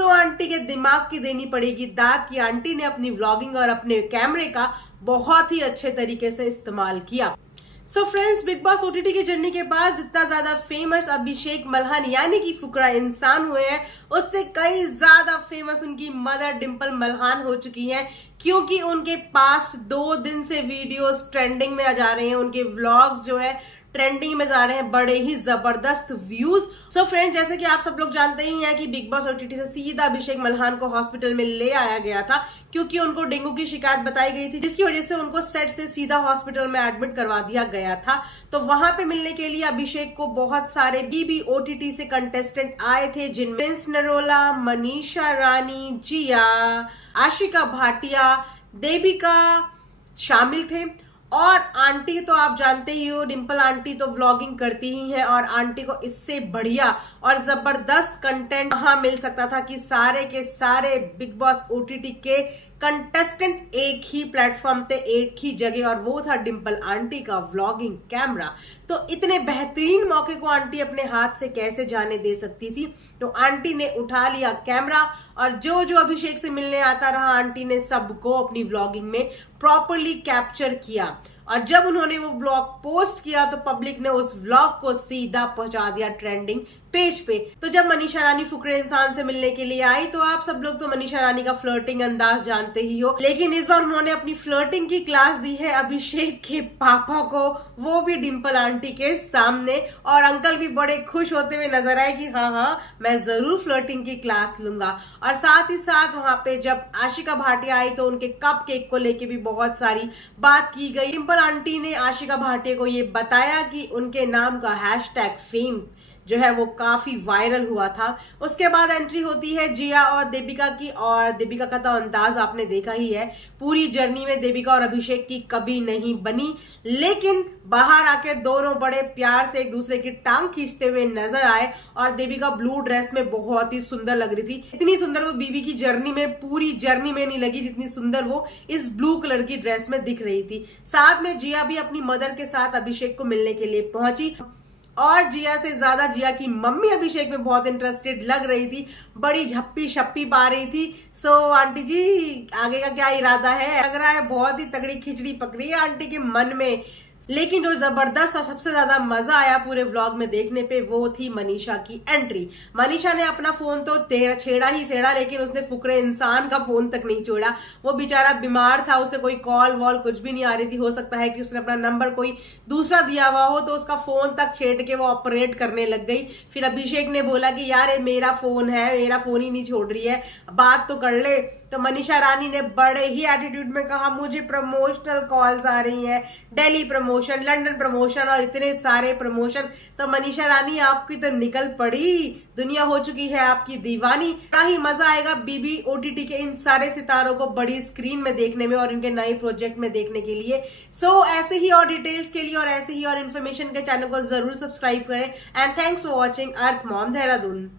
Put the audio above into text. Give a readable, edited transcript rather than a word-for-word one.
सो aunty के दिमाग की देनी पड़ेगी दाद कि आंटी ने अपनी व्लॉगिंग और अपने कैमरे का बहुत ही अच्छे तरीके से इस्तेमाल किया। So friends, big boss OTT की जर्नी के बाद जितना ज्यादा फेमस अभिषेक मल्हान यानी कि फुकरा इंसान हुए हैं, उससे कई ज्यादा फेमस उनकी मदर डिंपल मल्हान हो चुकी हैं, क्योंकि उनके पास्ट 2 दिन से वीडियोस ट्रेंडिंग में आ जा रहे हैं। उनके व्लॉग्स जो है ट्रेंडिंग में जा रहे हैं, बड़े ही जबरदस्त व्यूज। सो फ्रेंड्स, जैसे कि आप सब लोग जानते ही हैं कि बिग बॉस ओटीटी से सीधा अभिषेक मल्हान को हॉस्पिटल में ले आया गया था, क्योंकि उनको डेंगू की शिकायत बताई गई थी, जिसकी वजह से उनको सेट से सीधा हॉस्पिटल में एडमिट करवा दिया गया था। तो वहां पे मिलने के लिए अभिषेक को बहुत सारे बीबी ओटीटी से कंटेस्टेंट आए थे, जिनमें प्रिंस नरोला, मनीषा रानी, जिया, आशिका भाटिया, देविका शामिल थे। और आंटी तो आप जानते ही हो, डिंपल आंटी तो व्लॉगिंग करती ही है, और आंटी को इससे बढ़िया और जबरदस्त कंटेंट कहाँ मिल सकता था कि सारे के सारे बिग बॉस ओटीटी के कंटेस्टेंट एक ही प्लेटफॉर्म पे, एक ही जगह, और वो था डिंपल आंटी का व्लॉगिंग कैमरा। तो इतने बेहतरीन मौके को आंटी अपने हाथ से कैसे जाने दे सकती थी। तो आंटी ने उठा लिया कैमरा, और जो जो अभिषेक से मिलने आता रहा, आंटी ने सबको अपनी व्लॉगिंग में प्रॉपरली कैप्चर किया। और जब उन्होंने वो व्लॉग पोस्ट किया तो पब्लिक ने उस व्लॉग को सीधा पहुंचा दिया ट्रेंडिंग पेज पे। तो जब मनीषा रानी फुकरे इंसान से मिलने के लिए आई, तो आप सब लोग तो मनीषा रानी का फ्लर्टिंग अंदाज जानते ही हो, लेकिन इस बार उन्होंने अपनी फ्लर्टिंग की क्लास दी है अभिषेक के पापा को, वो भी डिंपल आंटी के सामने। और अंकल भी बड़े खुश होते हुए नजर आए कि हाँ, मैं जरूर फ्लर्टिंग की क्लास लूंगा। और साथ ही साथ वहां पे जब आशिका भाटिया आई तो उनके कप केक को लेके भी बहुत सारी बात की गई। डिंपल आंटी ने आशिका भाटिया को ये बताया कि उनके नाम का हैशटैग फेम जो है वो काफी वायरल हुआ था। उसके बाद एंट्री होती है जिया और देविका की, और देविका का तो अंदाज आपने देखा ही है। पूरी जर्नी में देविका और अभिषेक की कभी नहीं बनी, लेकिन बाहर आके दोनों बड़े प्यार से एक दूसरे की टांग खींचते हुए नजर आए। और देविका ब्लू ड्रेस में बहुत ही सुंदर लग रही थी। इतनी सुंदर वो बीबी की जर्नी में, पूरी जर्नी में नहीं लगी जितनी सुंदर वो इस ब्लू कलर की ड्रेस में दिख रही थी। साथ में जिया भी अपनी मदर के साथ अभिषेक को मिलने के लिए पहुंची, और जिया से ज्यादा जिया की मम्मी अभिषेक में बहुत इंटरेस्टेड लग रही थी, बड़ी झप्पी शप्पी पा रही थी। सो आंटी जी, आगे का क्या इरादा है? लग रहा है बहुत ही तगड़ी खिचड़ी पकड़ी है आंटी के मन में। लेकिन जो जबरदस्त और सबसे ज्यादा मजा आया पूरे व्लॉग में देखने पे, वो थी मनीषा की एंट्री। मनीषा ने अपना फोन तो छेड़ा ही छेड़ा, लेकिन उसने फुकरे इंसान का फोन तक नहीं छोड़ा। वो बेचारा बीमार था, उसे कोई कॉल वॉल कुछ भी नहीं आ रही थी। हो सकता है कि उसने अपना नंबर कोई दूसरा दिया हुआ हो, तो उसका फोन तक छेड़ के वो ऑपरेट करने लग गई। फिर अभिषेक ने बोला कि यार ये मेरा फोन है, मेरा फोन ही नहीं छोड़ रही है, बात तो कर ले। तो मनीषा रानी ने बड़े ही एटीट्यूड में कहा, मुझे प्रमोशनल कॉल्स आ रही हैं, दिल्ली प्रमोशन, लंदन प्रमोशन और इतने सारे प्रमोशन। तो मनीषा रानी आपकी तो निकल पड़ी, दुनिया हो चुकी है आपकी दीवानी। बड़ा ही मजा आएगा बीबी ओटीटी के इन सारे सितारों को बड़ी स्क्रीन में देखने में और इनके नए प्रोजेक्ट में देखने के लिए। सो ऐसे ही और डिटेल्स के लिए और ऐसे ही और इन्फॉर्मेशन के चैनल को जरूर सब्सक्राइब करें। And thanks for watching earth mom Dehradun.